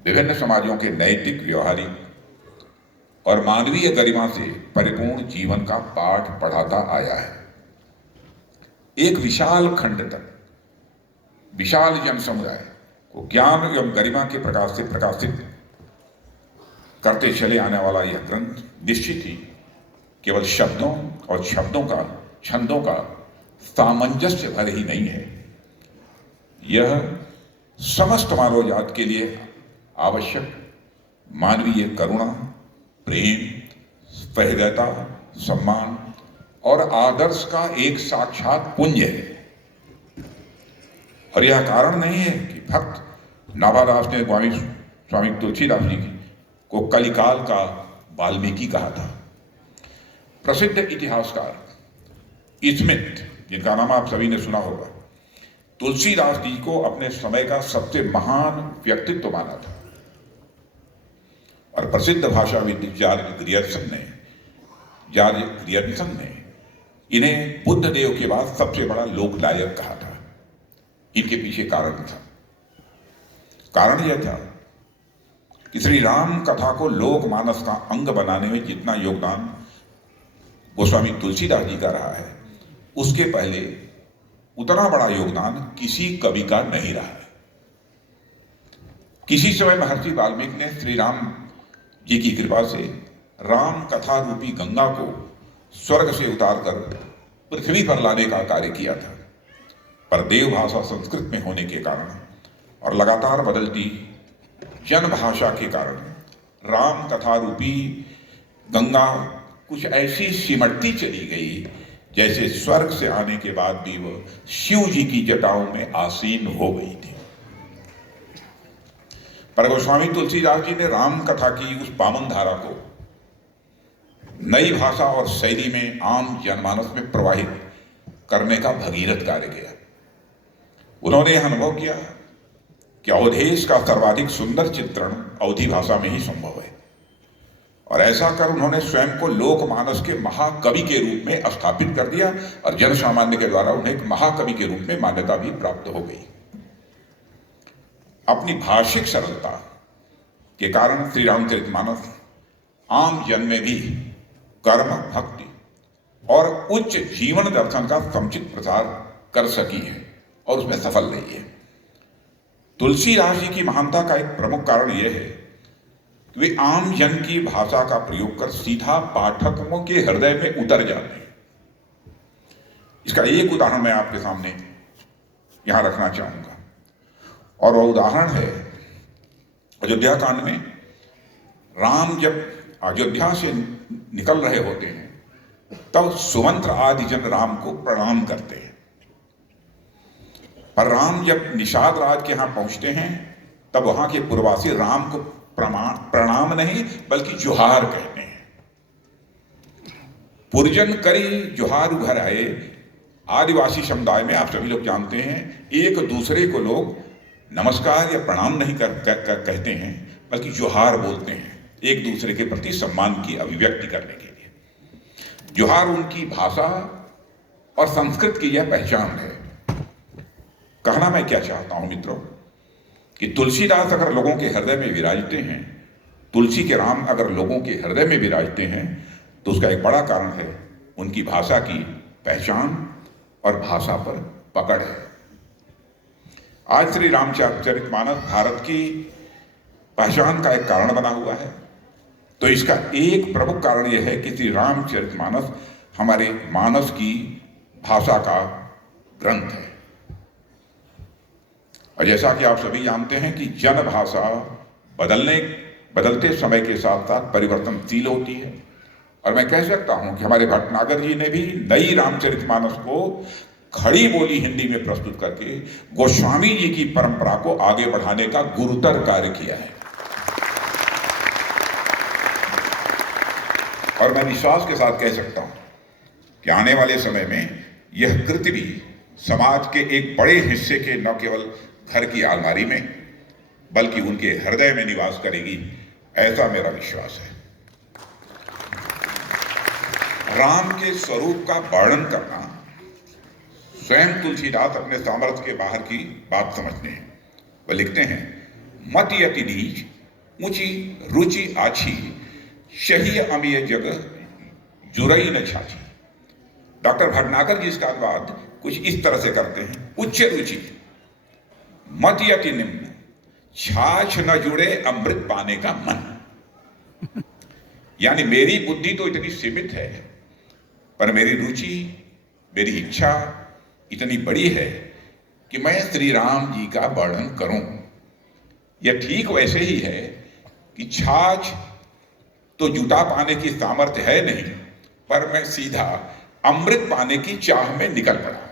विभिन्न समाजों के नैतिक, व्यवहारिक और मानवीय गरिमा से परिपूर्ण जीवन का पाठ पढ़ाता आया है। एक विशाल खंड तक विशाल जन समुदाय को ज्ञान एवं गरिमा के प्रकाश से प्रकाशित करते चले आने वाला यह ग्रंथ निश्चित ही केवल शब्दों और छंदों का सामंजस्य भर ही नहीं है, यह समस्त मानव जात के लिए आवश्यक मानवीय करुणा, प्रेम, सहृदयता, सम्मान और आदर्श का एक साक्षात पुंज है। और यह कारण नहीं है कि भक्त नाभादास ने स्वामी तुलसीदास जी को कलिकाल का वाल्मीकि कहा था। प्रसिद्ध इतिहासकार स्मिथ, जिनका नाम आप सभी ने सुना होगा, तुलसीदास जी को अपने समय का सबसे महान व्यक्तित्व माना था। और प्रसिद्ध भाषाविद जॉर्ज ग्रियर्सन ने इन्हें बुद्ध देव के बाद सबसे बड़ा लोक नायक कहा था। इनके पीछे कारण था। कारण यह था कि श्री राम कथा को लोक मानस का अंग बनाने में जितना योगदान गोस्वामी तुलसीदास जी का रहा है, उसके पहले उतना बड़ा योगदान किसी कवि का नहीं रहा है। किसी समय महर्षि वाल्मीकि ने श्री राम जी की कृपा से राम कथा रूपी गंगा को स्वर्ग से उतारकर पृथ्वी पर लाने का कार्य किया था, पर देव भाषा संस्कृत में होने के कारण और लगातार बदलती जन भाषा के कारण राम कथा रूपी गंगा कुछ ऐसी सिमटती चली गई जैसे स्वर्ग से आने के बाद भी वह शिव जी की जटाओं में आसीन हो गई थी। पर गोस्वामी तुलसीदास जी ने राम कथा की उस पावन धारा को नई भाषा और शैली में आम जनमानस में प्रवाहित करने का भगीरथ कार्य किया। उन्होंने यह अनुभव किया कि अवधेश का सर्वाधिक सुंदर चित्रण अवधी भाषा में ही संभव है, और ऐसा कर उन्होंने स्वयं को लोकमानस के महाकवि के रूप में स्थापित कर दिया और जन सामान्य के द्वारा उन्हें एक महाकवि के रूप में मान्यता भी प्राप्त हो गई। अपनी भाषिक सरलता के कारण श्री रामचरितमानस आम जन में भी कर्म, भक्ति और उच्च जीवन दर्शन का समुचित प्रसार कर सकी है और उसमें सफल रही है। तुलसीदास जी की महानता का एक प्रमुख कारण यह है कि वे आम जन की भाषा का प्रयोग कर सीधा पाठकों के हृदय में उतर जाते हैं। इसका एक उदाहरण मैं आपके सामने यहां रखना चाहूंगा, और वह उदाहरण है अयोध्या कांड में। राम जब अयोध्या से निकल रहे होते हैं तब सुमंत्र आदि जन राम को प्रणाम करते हैं, पर राम जब निषाद राज के यहां पहुंचते हैं तब वहां के पूर्ववासी राम को प्रणाम नहीं बल्कि जोहार कहते हैं। पुरजन करी जोहार उभर आए। आदिवासी समुदाय में आप सभी लोग जानते हैं, एक दूसरे को लोग नमस्कार या प्रणाम नहीं कहते हैं बल्कि जोहार बोलते हैं, एक दूसरे के प्रति सम्मान की अभिव्यक्ति करने के लिए। जोहार उनकी भाषा और संस्कृत की यह पहचान है। कहना मैं क्या चाहता हूं मित्रों कि तुलसीदास अगर लोगों के हृदय में विराजते हैं, तुलसी के राम अगर लोगों के हृदय में विराजते हैं, तो उसका एक बड़ा कारण है उनकी भाषा की पहचान और भाषा पर पकड़ है। आज श्री रामचरितमानस भारत की पहचान का एक कारण बना हुआ है, तो इसका एक प्रमुख कारण यह है कि श्री रामचरितमानस हमारे मानस की भाषा का ग्रंथ है। और जैसा कि आप सभी जानते हैं कि जन भाषा बदलते समय के साथ साथ परिवर्तनशील होती है, और मैं कह सकता हूं कि हमारे भटनागर जी ने भी नई रामचरितमानस को खड़ी बोली हिंदी में प्रस्तुत करके गोस्वामी जी की परंपरा को आगे बढ़ाने का गुरुतर कार्य किया है। और मैं विश्वास के साथ कह सकता हूं कि आने वाले समय में यह कृति भी समाज के एक बड़े हिस्से के न केवल घर की अलमारी में बल्कि उनके हृदय में निवास करेगी, ऐसा मेरा विश्वास है। राम के स्वरूप का वर्णन करना स्वयं तुलसीदास अपने सामर्थ्य के बाहर की बात समझते हैं। वह लिखते हैं, मत यति नीच ऊंची रुचि आछी शही अमीय जग जुरई न छाछी। डॉक्टर भटनागर जी इसका अनुवाद कुछ इस तरह से करते हैं, उच्च रुचि, मत यति निम्न, छाछ न जुड़े अमृत पाने का मन। यानी मेरी बुद्धि तो इतनी सीमित है, पर मेरी रुचि, मेरी इच्छा इतनी बड़ी है कि मैं श्री राम जी का वर्णन करूं। यह ठीक वैसे ही है कि छाछ तो जुटा पाने की सामर्थ्य है नहीं, पर मैं सीधा अमृत पाने की चाह में निकल पड़ा।